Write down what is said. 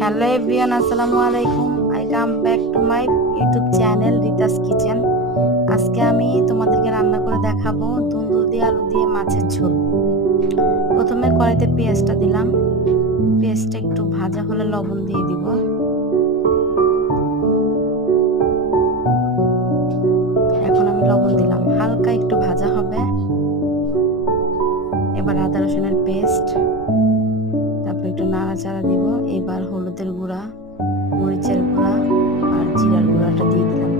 Hello everyone, আসসালামু আলাইকুম। I come back to my YouTube channel Rita's kitchen. আজকে আমি তোমাদেরকে রান্না করে দেখাবো দুন্দুল দিয়ে আলু দিয়ে মাছের ঝোল। প্রথমে কড়াইতে পেঁয়াজটা দিলাম। পেঁয়াজটা একটু ভাজা হলে লবণ দিয়ে দিব। এখন আমি লবণ দিলাম, হালকা একটু ভাজা হবে। এবার আদা রসুনের পেস্ট, তারপর একটু নাড়াচাড়া দিব। এবার হলুদের গুঁড়া, মরিচের গুঁড়া আর জিরার গুঁড়াটা দিয়ে দিলাম।